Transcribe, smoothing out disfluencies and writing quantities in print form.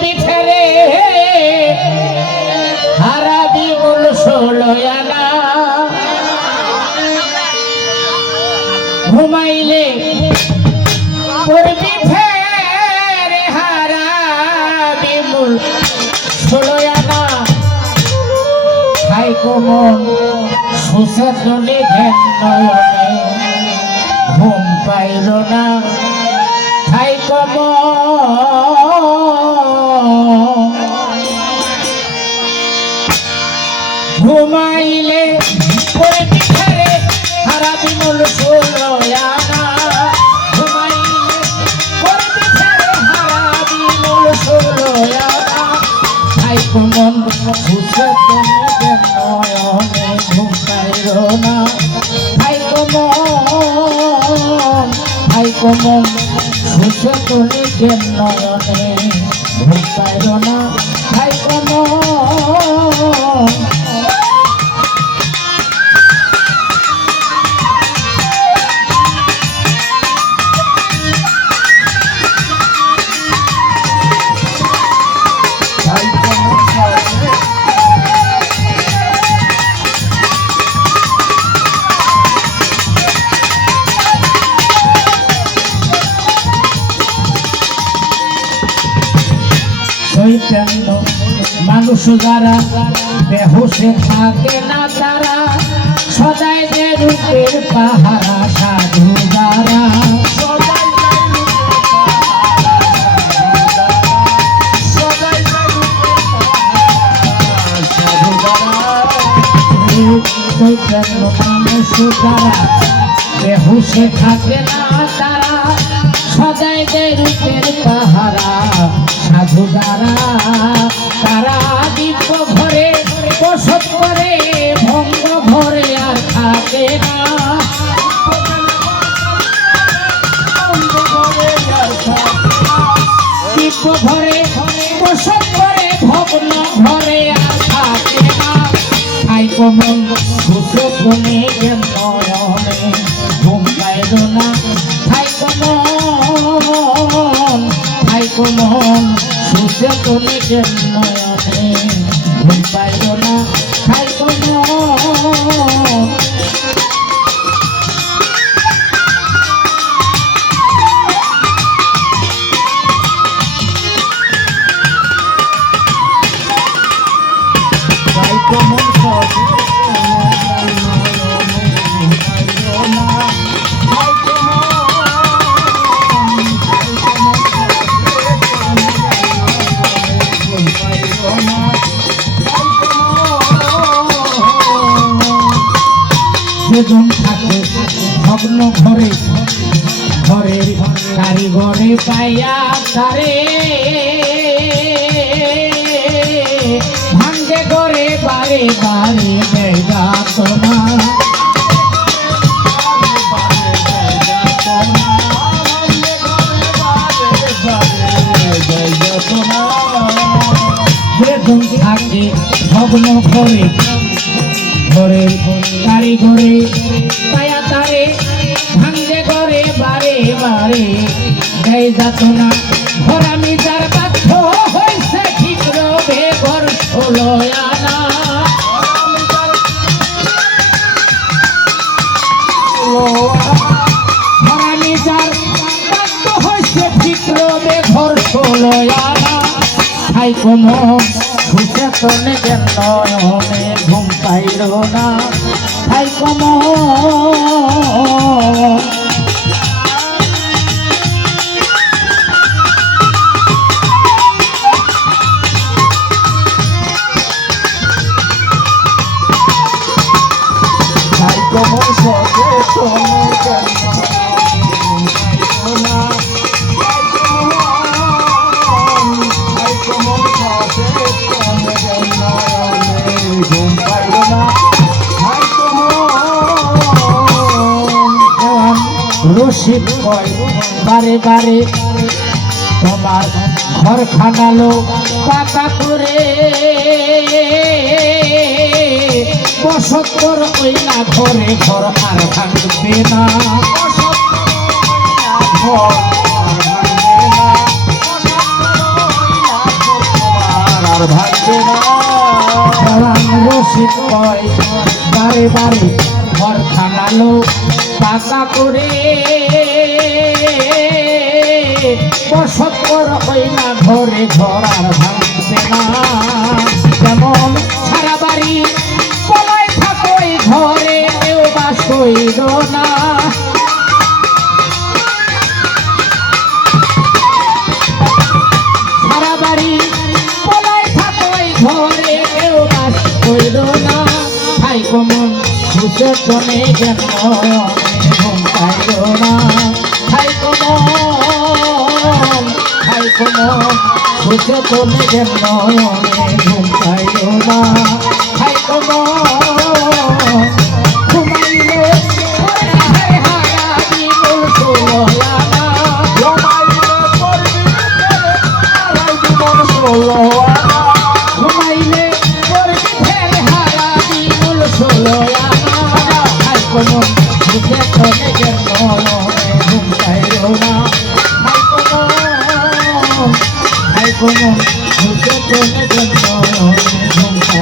বিছারে হারা বিমল ষোলয়ানা ঘুমাইলে পড়বি ফেরে হারা বিমল ষোলয়ানা খাই কোমল সুসেতনে ধ্যান নয়নে ঘুম পাইল না খাই ঘুমাইলে পড়বি ফেরে হারা বিমল ষোলয়ানা ঘুমাইলে পড়বি ফেরে হারা বিমল ষোলয়ানা খাই কোমল সুসেতনে ধ্যান নয়নে ঘুম পাইল না খাই কোমল সুসেতনে ধ্যান নয়নে ঘুম পাইল না খাই কোমল মানুষ যারা বেহুশে থাকে না তারা সদাই যে রূপের পাহারা সাধু যারা মানুষ যারা বেহুশে থাকে না তারা সদাই যে রূপের পাহারা সাধু যারা তারা দিব্য ঘরে বসত করে ভঙ্গ ঘরে আর থাকে না দিব্য ঘরে বসত করে ভগ্ন ঘরে আর থাকে না খাই কোমল সুসেতনে ধ্যান নয়নে ঘুম পাইল না খাই কোমল সুসেতনে ধ্যান নয়নে ঘুম পাইল না খাই কোমল যেজন থাকে ভগ্ন ঘরে ঘরের কারিগরে পাইয়া তারে ভাঙ্গে ঘরে বারে বারে দেয় যাতনা যেজন থাকে ভগ্ন ঘরে ঘরের কারিগরে পায়া তারে ভাঙ্গে ঘরে বারে বারে দেয় যাতনা ঘরামি যার বাধ্য হইছে ঠিক রবে ঘর ষোলয়ানা ঘরামি যার বাধ্য হইছে ঠিক রবে ঘর ষোলয়ানা খাই কোমল সুসেতনে ধ্যান নয়নে ঘুম পাইল না খাই কোমল সচেতনে ধ্যান নয়নে ঘুম পাইল না রশিদ কয় বারে বারে তোমার ঘর খানালো পাকা করে বসত ওই না ঘরে ঘর আর ভাঙবে না ঘর আর ভাঙবে না আর ভাঙবে না। জওয়ান রশিদ কয় বারে বারে ঘর খানালো পাকা করে বসতর হই না ঘরে ঘর আর ভাঙবে না। যেমন সারা বাড়ি পলাই থাকোই ঘরে কেউ বাস হইল না। সারা বাড়ি পলাই থাকোই ঘরে কেউ বাস হইল না। ভাই কমন বুঝে তনে যেন ঘুম পাইল না। ভাই কমন বুঝে তনে যেন ঘুম পাইল না। ভাই কমন ঘুমাইলে হারা জীবন ষোলো আনা। ঘুমাইলে করবি ফের হারা জীবন ষোলো আনা। ভাই কমন বুঝে তনে যেন ঘুম পাইল না। ভাই কমন বুঝে তনে যেন ঘুম পাইল